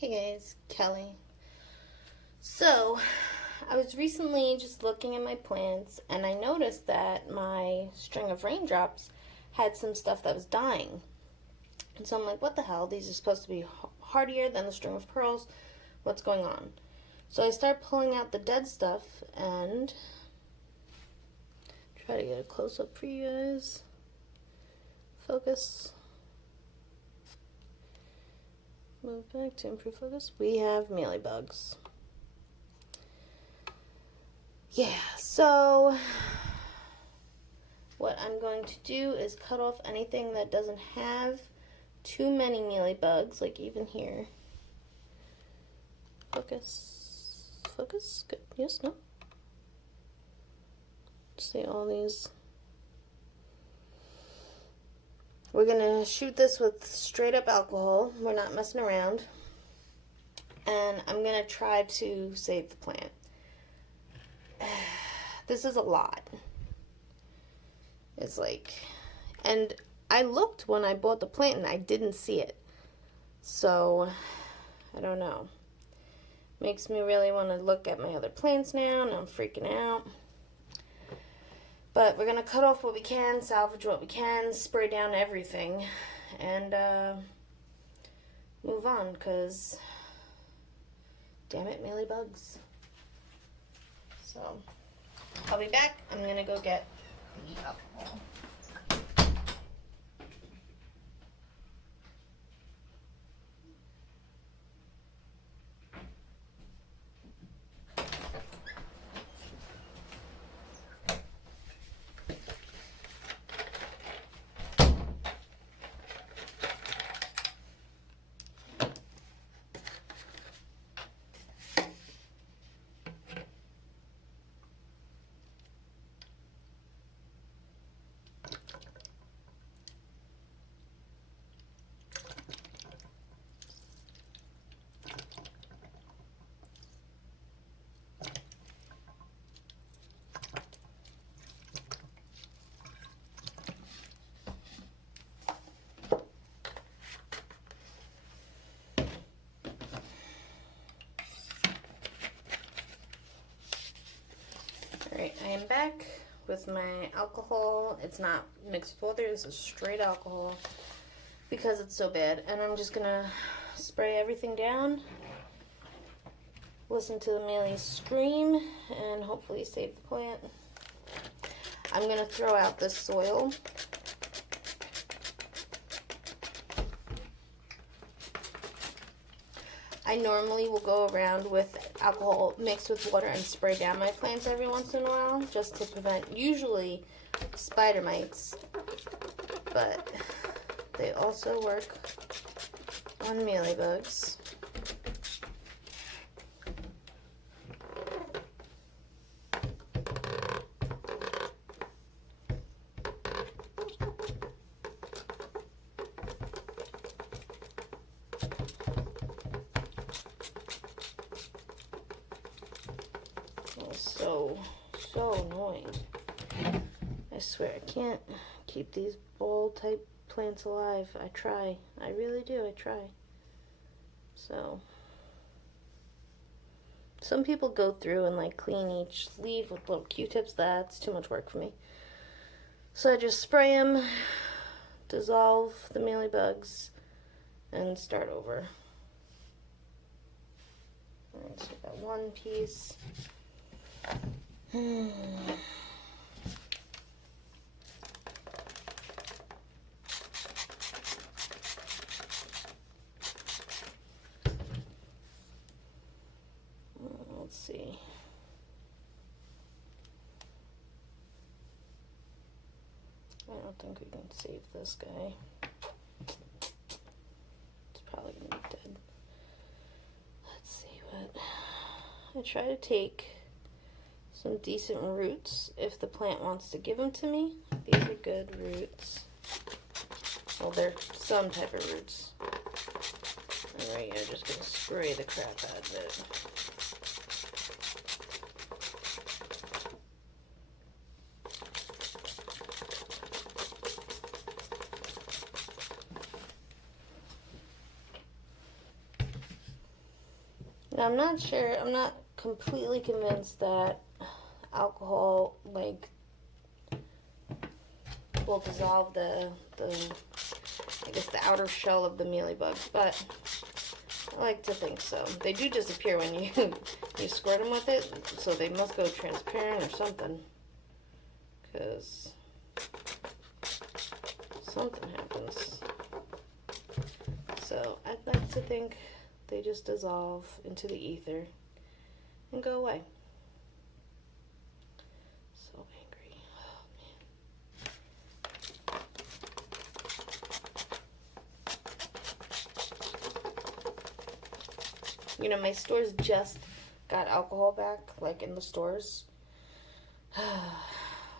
Hey guys, Kelly. So, I was recently just looking at my plants and I noticed that my string of raindrops had some stuff that was dying. And so I'm like, what the hell? These are supposed to be hardier than the string of pearls. What's going on? So I start pulling out the dead stuff and try to get a close up for you guys. Focus. Move back to improve focus. We have mealy bugs. Yeah, so what I'm going to do is cut off anything that doesn't have too many mealy bugs, like even here. Focus. Focus. Good. Yes, no? See all these. We're going to shoot this with straight up alcohol. We're not messing around. And I'm going to try to save the plant. This is a lot. It's like, and I looked when I bought the plant and I didn't see it. So, I don't know. Makes me really want to look at my other plants now and I'm freaking out. But we're going to cut off what we can, salvage what we can, spray down everything, and move on, because, damn it, mealy bugs. So, I'll be back. I'm going to go get the alcohol. Alright, I am back with my alcohol. It's not mixed with water, this is straight alcohol because it's so bad. And I'm just gonna spray everything down, listen to the Mealy scream, and hopefully save the plant. I'm gonna throw out this soil. I normally will go around with alcohol mixed with water and spray down my plants every once in a while just to prevent usually spider mites, but they also work on mealy bugs. So annoying. I swear I can't keep these bulb type plants alive. I try. I really do. I try. So some people go through and like clean each leaf with little Q-tips. That's too much work for me. So I just spray them, dissolve the mealy bugs, and start over. Alright, so we got one piece. Let's see. I don't think we can save this guy. It's probably gonna be dead. Let's see what. I try to take some decent roots if the plant wants to give them to me. These are good roots. Well, they're some type of roots. Alright, I'm just gonna spray the crap out of it. Now, I'm not sure, I'm not completely convinced that alcohol, like, will dissolve the I guess the outer shell of the mealy bugs, but I like to think so. They do disappear when you you squirt them with it, so they must go transparent or something, because something happens. So I'd like to think they just dissolve into the ether and go away. So angry. Oh, man. You know, my stores just got alcohol back, like in the stores.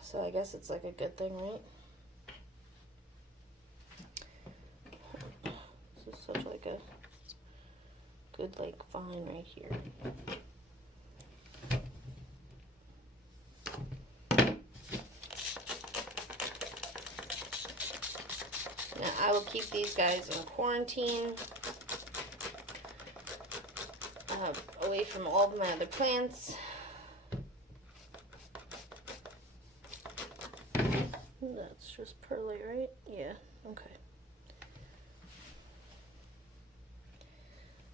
So I guess it's like a good thing, right? This is such like a good like vine right here. Now I will keep these guys in quarantine, away from all of my other plants. That's just perlite, right? Yeah, okay.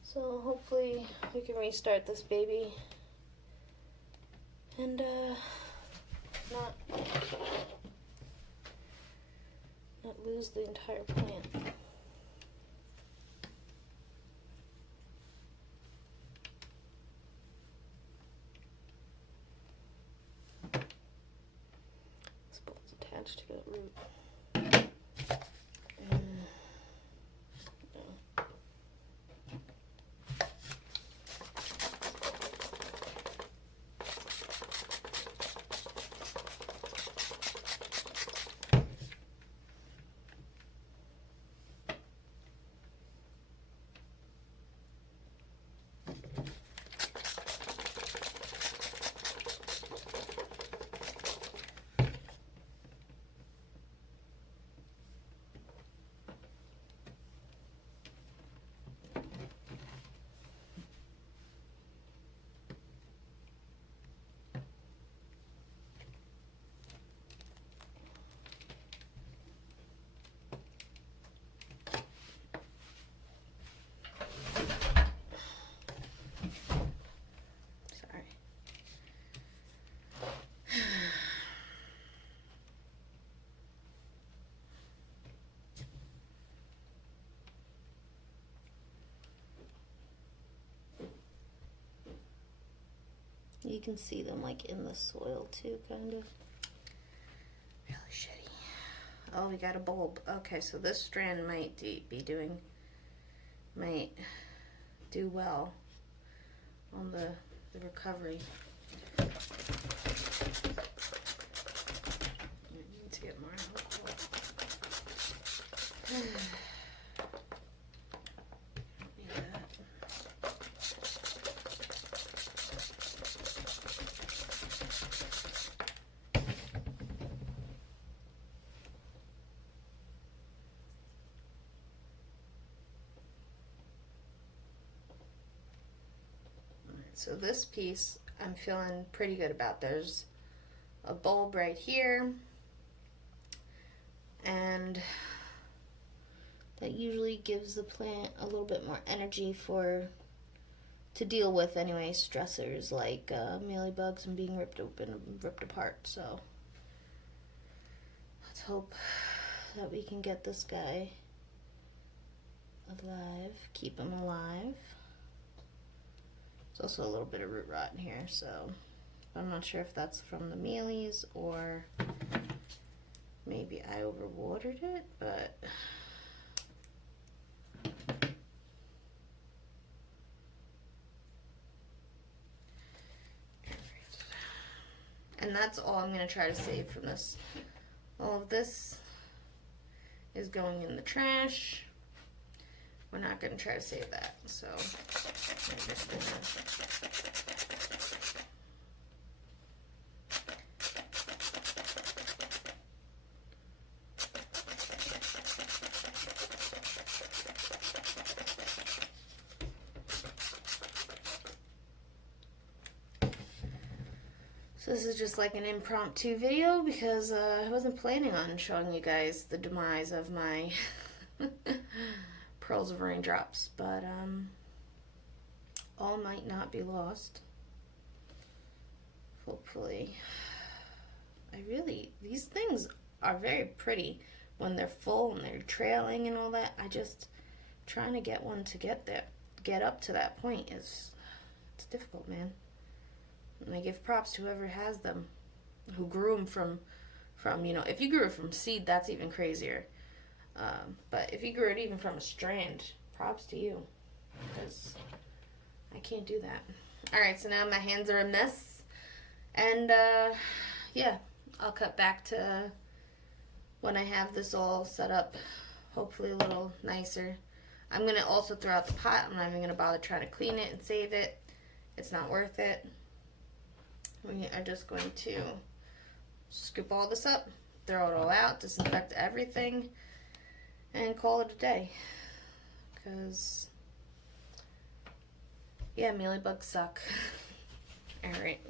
So hopefully we can restart this baby and not lose the entire plant. This bulb's attached to that root. You can see them like in the soil too, kind of. Really shitty. Oh, we got a bulb. Okay, so this strand might do well on the recovery. I need to get more alcohol. So this piece I'm feeling pretty good about. There's a bulb right here, and that usually gives the plant a little bit more energy to deal with anyway stressors like mealybugs and being ripped apart. So let's hope that we can get this guy alive, keep him alive. There's also a little bit of root rot in here, so I'm not sure if that's from the mealies or maybe I overwatered it, but and that's all I'm going to try to save from this. All of this is going in the trash. We're not going to try to save that, so I'm just going to So this is just like an impromptu video because I wasn't planning on showing you guys the demise of my pearls of raindrops, but all might not be lost. Hopefully. These things are very pretty when they're full and they're trailing and all that. I just, trying to get one to get up to that point it's difficult, man. And I give props to whoever has them, who grew them from, you know, if you grew it from seed, that's even crazier. But if you grew it even from a strand, props to you, because I can't do that. Alright, so now my hands are a mess, and yeah, I'll cut back to when I have this all set up, hopefully a little nicer. I'm going to also throw out the pot. I'm not even going to bother trying to clean it and save it. It's not worth it. We are just going to scoop all this up, throw it all out, disinfect everything, and call it a day. Because, yeah, mealybugs suck. Alright.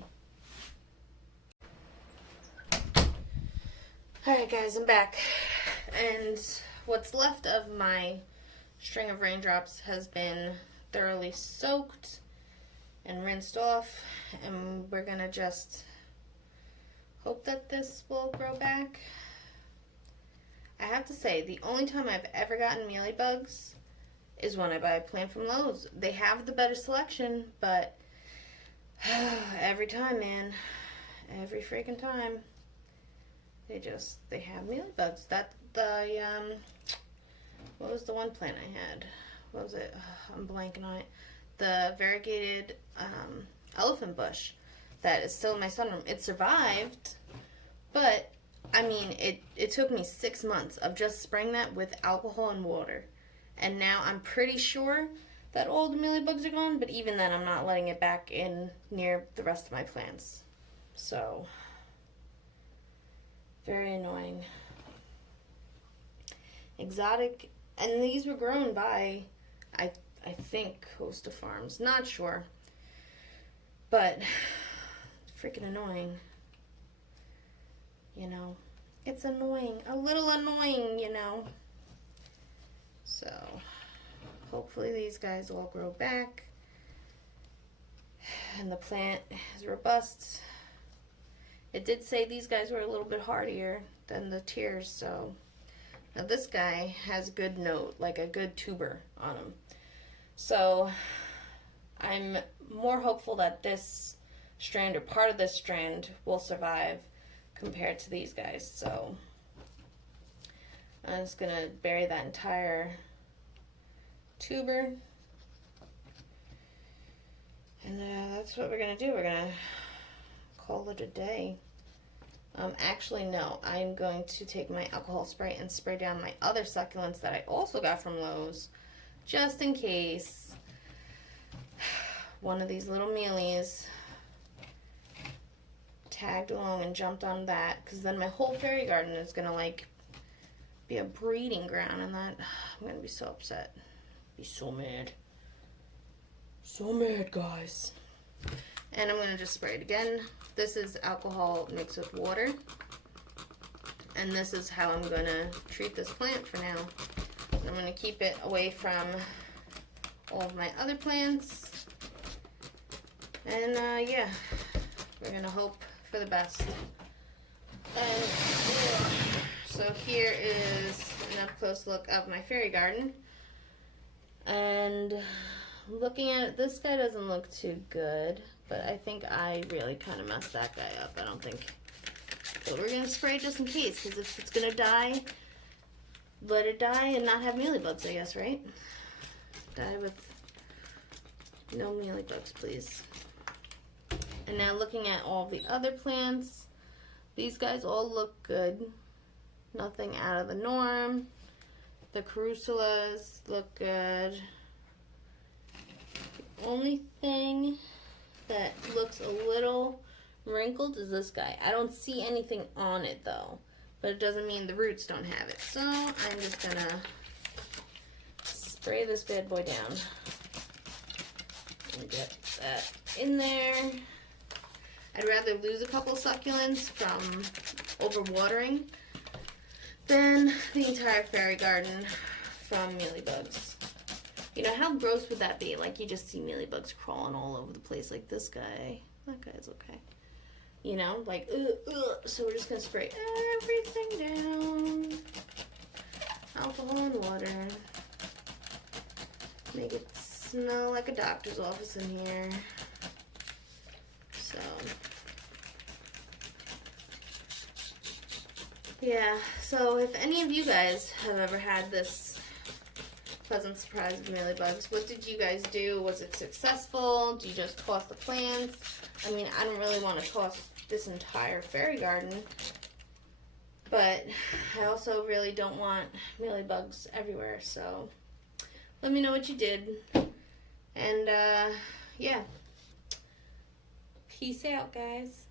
Alright guys, I'm back. And what's left of my string of raindrops has been thoroughly soaked and rinsed off, and we're gonna just hope that this will grow back. I have to say, the only time I've ever gotten mealybugs is when I buy a plant from Lowe's. They have the better selection, but every time, man, every freaking time, they have mealybugs. What was the one plant I had? What was it? I'm blanking on it. The variegated elephant bush that is still in my sunroom. It survived, but I mean, it took me 6 months of just spraying that with alcohol and water, and now I'm pretty sure that all the mealybugs are gone, but even then I'm not letting it back in near the rest of my plants. So, very annoying. Exotic, and these were grown by, I think, Costa Farms. Not sure. But, freaking annoying. You know. It's annoying. A little annoying, you know. So, hopefully these guys all grow back. And the plant is robust. It did say these guys were a little bit hardier than the tears, so. Now this guy has good note, like a good tuber on him. So I'm more hopeful that this strand or part of this strand will survive compared to these guys. So I'm just going to bury that entire tuber. And that's what we're going to do. We're going to call it a day. Actually, no. I'm going to take my alcohol spray and spray down my other succulents that I also got from Lowe's, just in case one of these little mealies tagged along and jumped on that, because then my whole fairy garden is going to, like, be a breeding ground, and that, I'm going to be so upset. Be so mad. So mad, guys. And I'm going to just spray it again. This is alcohol mixed with water. And this is how I'm going to treat this plant for now. I'm going to keep it away from all of my other plants. And yeah, we're going to hope for the best. And so here is an up-close look of my fairy garden. And looking at it, this guy doesn't look too good. But I think I really kind of messed that guy up. I don't think. So we're going to spray just in case, because if it's going to die, let it die and not have mealybugs, I guess, right? Die with no mealybugs, please. And now looking at all the other plants, these guys all look good. Nothing out of the norm. The carusulas look good. The only thing that looks a little wrinkled is this guy. I don't see anything on it though, but it doesn't mean the roots don't have it. So I'm just gonna spray this bad boy down and get that in there. I'd rather lose a couple succulents from overwatering than the entire fairy garden from mealybugs. You know, how gross would that be? Like, you just see mealybugs crawling all over the place like this guy. That guy's okay. You know, like, So we're just going to spray everything down. Alcohol and water. Make it smell like a doctor's office in here. So, yeah. So if any of you guys have ever had this pleasant surprise of mealybugs, what did you guys do? Was it successful? Do you just toss the plants? I mean, I don't really want to toss this entire fairy garden, but I also really don't want mealybugs everywhere, so let me know what you did. And yeah, peace out, guys.